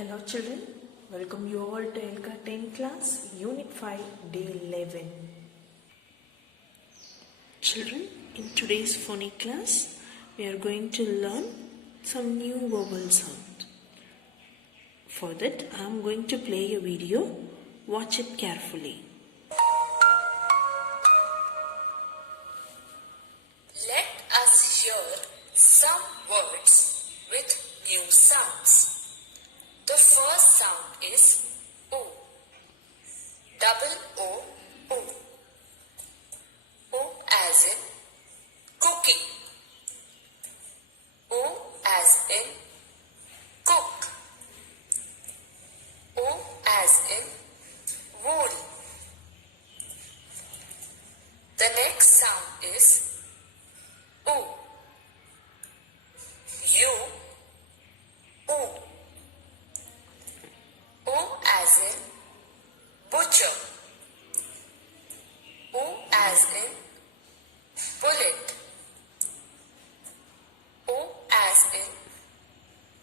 Hello children, welcome you all to Elga10 class, Unit 5, Day 11. Children, in today's phonics class, we are going to learn some new vowel sounds. For that, I am going to play a video. Watch it carefully. Let us hear some words with new sounds. The first sound is O. Double O, O. O as in cooking. O as in cook. O as in wool. The next sound is O. U. O. O as in butcher. O as in bullet. O as in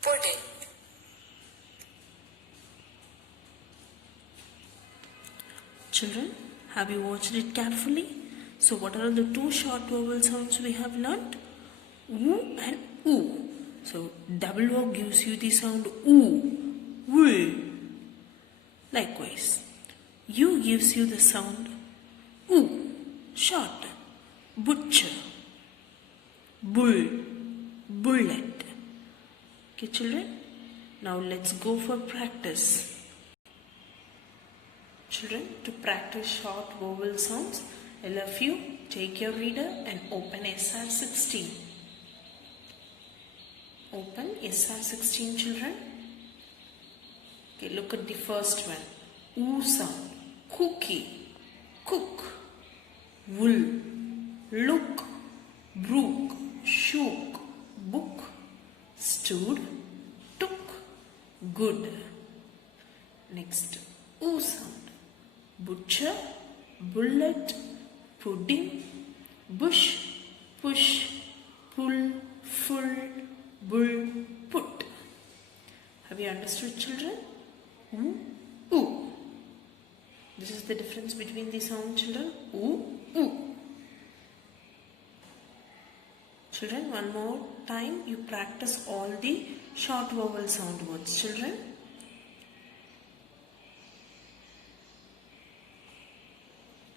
pudding. Children, have you watched it carefully? So what are the two short vowel sounds we have learnt? Oo and oo. So double O gives you the sound oo. Wool. Likewise, U gives you the sound oo, short, butcher, bull, bullet. Okay children, now let's go for practice. Children, to practice short vowel sounds, all of you take your reader and open SR 16. Open SR 16 children. Okay, look at the first one. Oo sound. Cookie. Cook. Wool. Look. Brook. Shook. Book. Stood. Took. Good. Next. Oo sound. Butcher. Bullet. Pudding. Bush. Push. Pull. Full. Bull. Put. Have you understood children? Oo. This is the difference between the sound children. Oo, oo. Children, one more time you practice all the short vowel sound words. Children.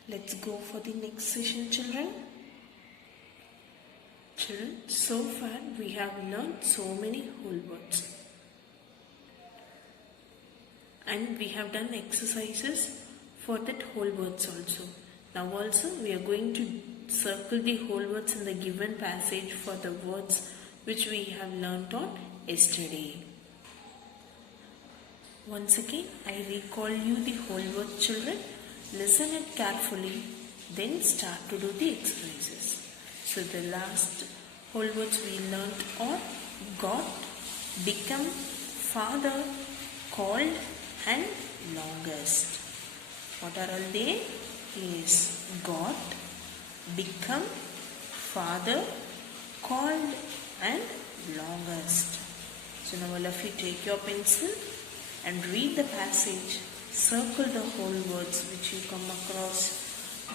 Let's go for the next session children. Children, so far we have learned so many whole words. And we have done exercises for that whole words also. Now also we are going to circle the whole words in the given passage for the words which we have learnt on yesterday. Once again I recall you the whole words children. Listen it carefully, then start to do the exercises. So the last whole words we learnt are got, become, father, called and longest. What are all they? Is got, become, father, called and longest. So now all of you take your pencil and read the passage. Circle the whole words which you come across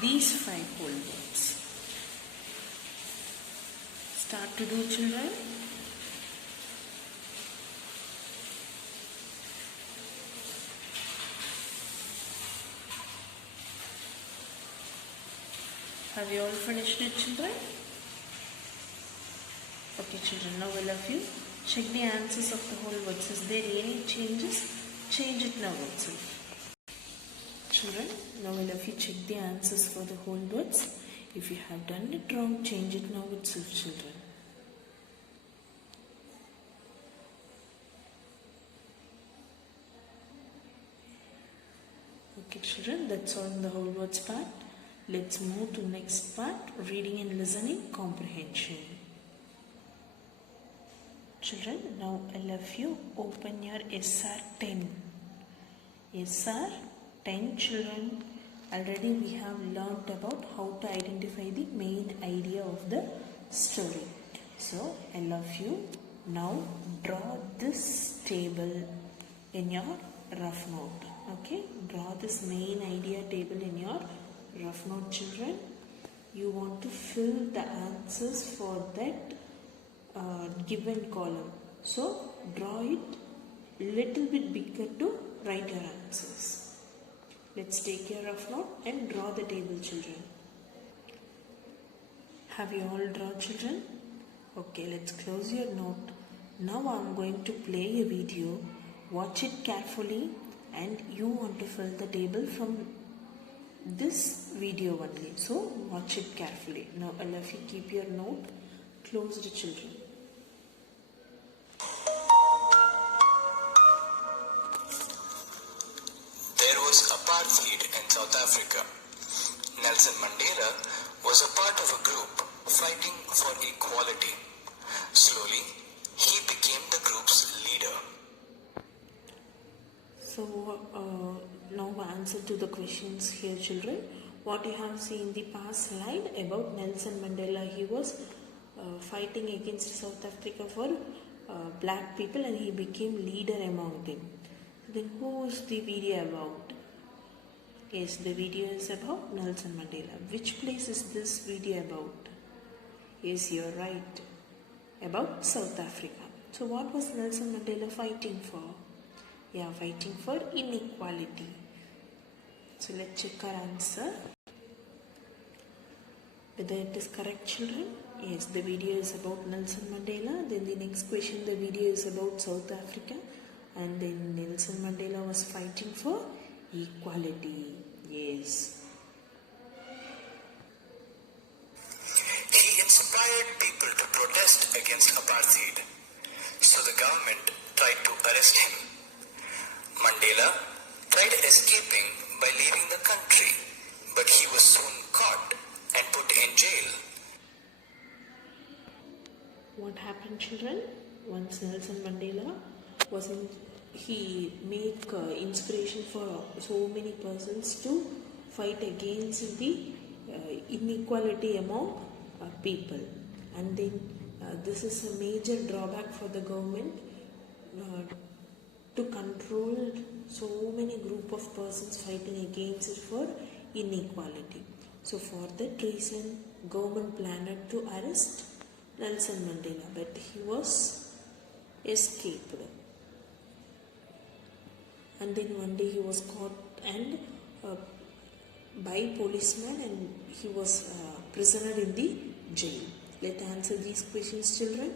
these 5 whole words. Start to do children. Have you all finished it children? Okay children, now all of you check the answers of the whole words. Is there any changes? Change it now itself. Children, now all of you check the answers for the whole words. If you have done it wrong, change it now itself children. Okay children, that's all in the whole words part. Let's move to next part, reading and listening comprehension. Children, now all of you open your SR 10. SR 10 children. Already we have learnt about how to identify the main idea of the story. So all of you now draw this table in your rough note. Okay, draw this main idea table in your rough note, children. You want to fill the answers for that given column. So draw it little bit bigger to write your answers. Let's take your rough note and draw the table, children. Have you all drawn, children? Okay, let's close your note. Now I'm going to play a video. Watch it carefully and you want to fill the table from this video only. So watch it carefully. Now if you keep your note closed, children. There was apartheid in South Africa. Nelson Mandela was a part of a group fighting for equality. Slowly, he became the group's leader. So now answer to the questions here, children. What you have seen in the past slide about Nelson Mandela, he was fighting against South Africa for black people and he became leader among them. Then who is the video about? Yes, the video is about Nelson Mandela. Which place is this video about? Yes, you're right. About South Africa. So what was Nelson Mandela fighting for? Yeah, fighting for inequality. So let's check our answer. Whether it is correct, children? Yes, the video is about Nelson Mandela. Then the next question, the video is about South Africa. And then Nelson Mandela was fighting for equality. Yes. He inspired people to protest against apartheid. So the government tried to arrest him. Mandela tried escaping by leaving the country, but he was soon caught and put in jail. What happened, children? Once Nelson Mandela was in, he make inspiration for so many persons to fight against the inequality among people, and then this is a major drawback for the government to control so many group of persons fighting against it for inequality. So for that reason, government planned to arrest Nelson Mandela, but he was escaped. And then one day he was caught and by policeman and he was prisoner in the jail. Let's answer these questions, children.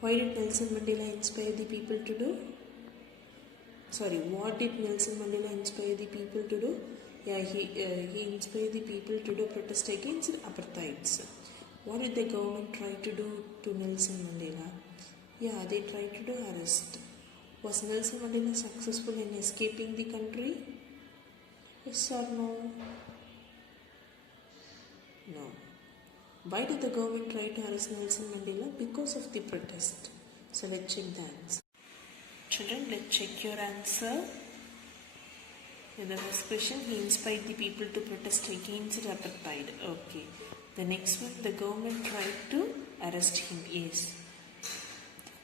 Why did Nelson Mandela inspire the people to do? What did Nelson Mandela inspire the people to do? Yeah, he inspired the people to do protest against apartheid. What did the government try to do to Nelson Mandela? Yeah, they tried to do arrest. Was Nelson Mandela successful in escaping the country? Yes or no? No. Why did the government try to arrest Nelson Mandela? Because of the protest. So let's check the answer. Children, let's check your answer. In the first question, he inspired the people to protest against apartheid. Okay. The next one, the government tried to arrest him. Yes.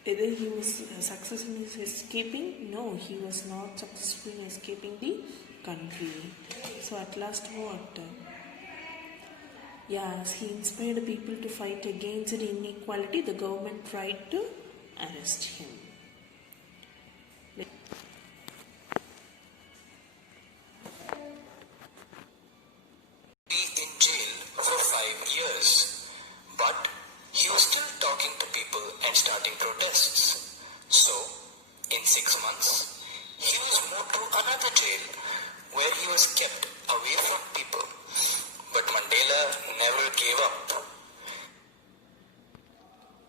Whether he was successful in escaping? No, he was not successful in escaping the country. So at last what? Yes, he inspired people to fight against inequality. The government tried to arrest him. In jail for 5 years, but he was still talking to people and starting protests. So, in 6 months, he was moved to another jail where he was kept away from people. But Mandela never gave up.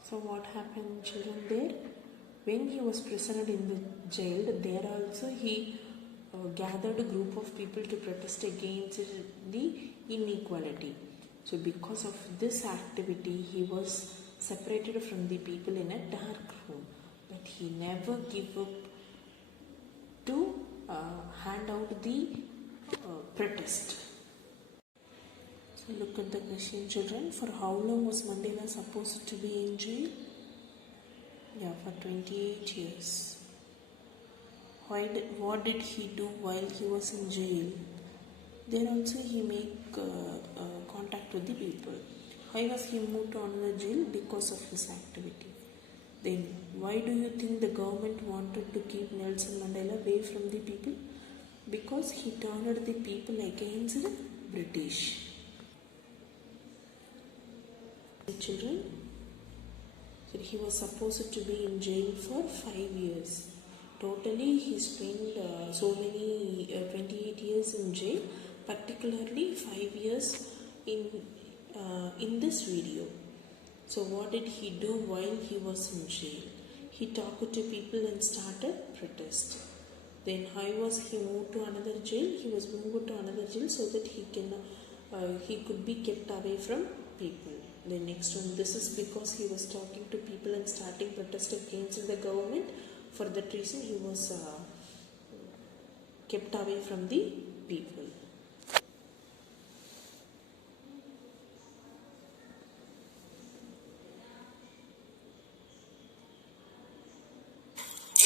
So what happened, children, there? When he was prisoner in the jail, there also he gathered a group of people to protest against the inequality. So because of this activity, he was separated from the people in a dark room. But he never gave up to hand out the protest. So look at the question, children. For how long was Mandela supposed to be in jail? Yeah, for 28 years. what did he do while he was in jail? Then also he make contact with the people. Why was he moved to another jail? Because of his activity. Then why do you think the government wanted to keep Nelson Mandela away from the people? Because he turned the people against the British. Children, so he was supposed to be in jail for 5 years. Totally, he spent 28 years in jail, particularly 5 years in this video. So what did he do while he was in jail? He talked to people and started protest. Then how was he moved to another jail? He was moved to another jail so that he could be kept away from people. The next one, this is because he was talking to people and starting protest against the government. For that reason, he was kept away from the people.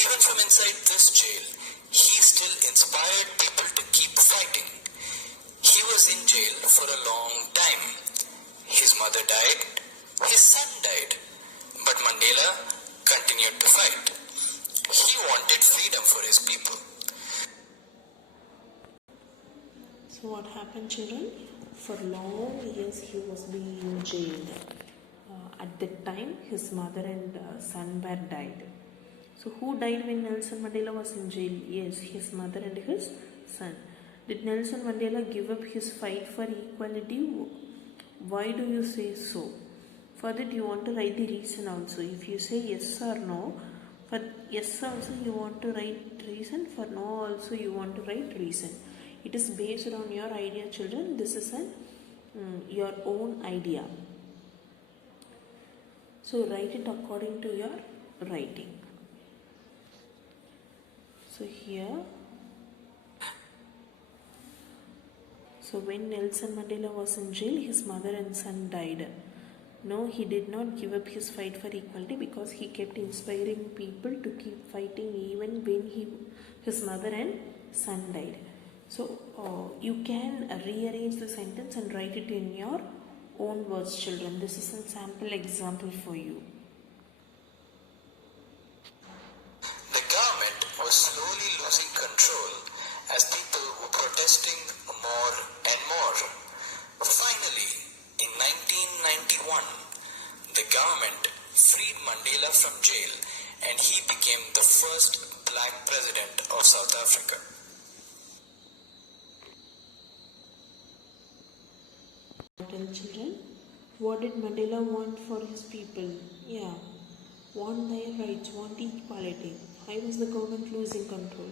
Even from inside this jail, he still inspired people to keep fighting. He was in jail for a long time. His mother died, his son died, but Mandela continued to fight. He wanted freedom for his people. So what happened, children? For long years he was being jailed. At that time, his mother and son were died. So who died when Nelson Mandela was in jail? Yes, his mother and his son. Did Nelson Mandela give up his fight for equality? Why do you say so? For that you want to write the reason also. If you say yes or no, for yes also you want to write reason, for no also you want to write reason. It is based on your idea, children. This is your own idea. So write it according to your writing. So here, so when Nelson Mandela was in jail, his mother and son died. No, he did not give up his fight for equality because he kept inspiring people to keep fighting even when his mother and son died. So you can rearrange the sentence and write it in your own words, children. This is a sample example for you. The government was slowly losing control as people were protesting more and more. Finally, in 1991, the government freed Mandela from jail and he became the first black president of South Africa. Tell children, what did Mandela want for his people? Yeah, want their rights, want equality. Why was the government losing control?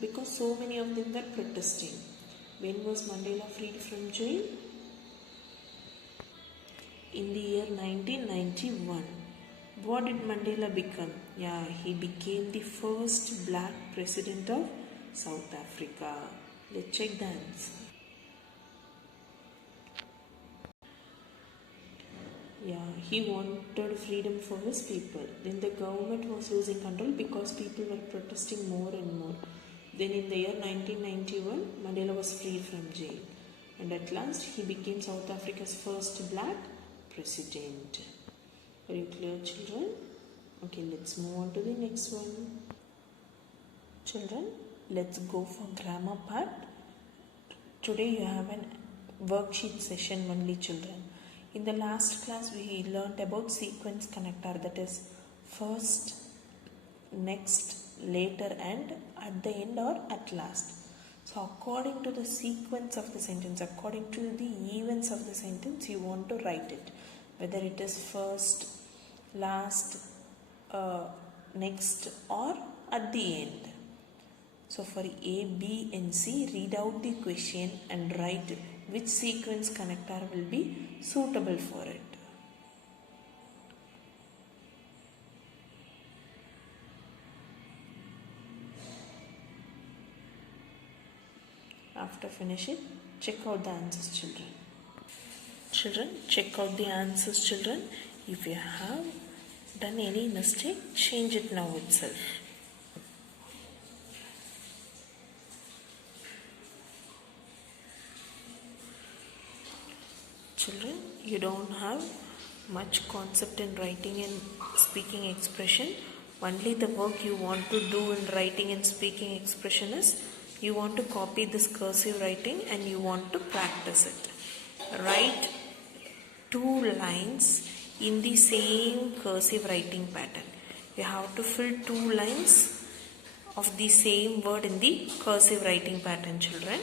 Because so many of them were protesting. When was Mandela freed from jail? In the year 1991. What did Mandela become? Yeah, he became the first black president of South Africa. Let's check the answer. Yeah, he wanted freedom for his people. Then the government was losing control because people were protesting more and more. Then in the year 1991, Mandela was freed from jail. And at last, he became South Africa's first black president. Are you clear, children? Okay, let's move on to the next one. Children, let's go for grammar part. Today you have an worksheet session only, children. In the last class, we learned about sequence connector, that is first, next, later and at the end or at last. So according to the sequence of the sentence, according to the events of the sentence, you want to write it. Whether it is first, last, next or at the end. So for A, B and C, read out the question and write which sequence connector will be suitable for it. After finishing, check out the answers, children. Children, check out the answers, children. If you have done any mistake, change it now itself. Children, you don't have much concept in writing and speaking expression. Only the work you want to do in writing and speaking expression is you want to copy this cursive writing and you want to practice it. Write 2 lines in the same cursive writing pattern. You have to fill 2 lines of the same word in the cursive writing pattern, children.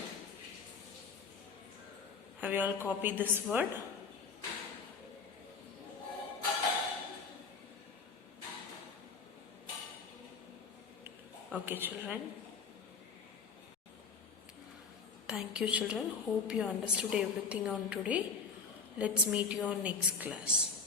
Have you all copied this word? Okay, children. Thank you, children. Hope you understood everything on today. Let's meet you on next class.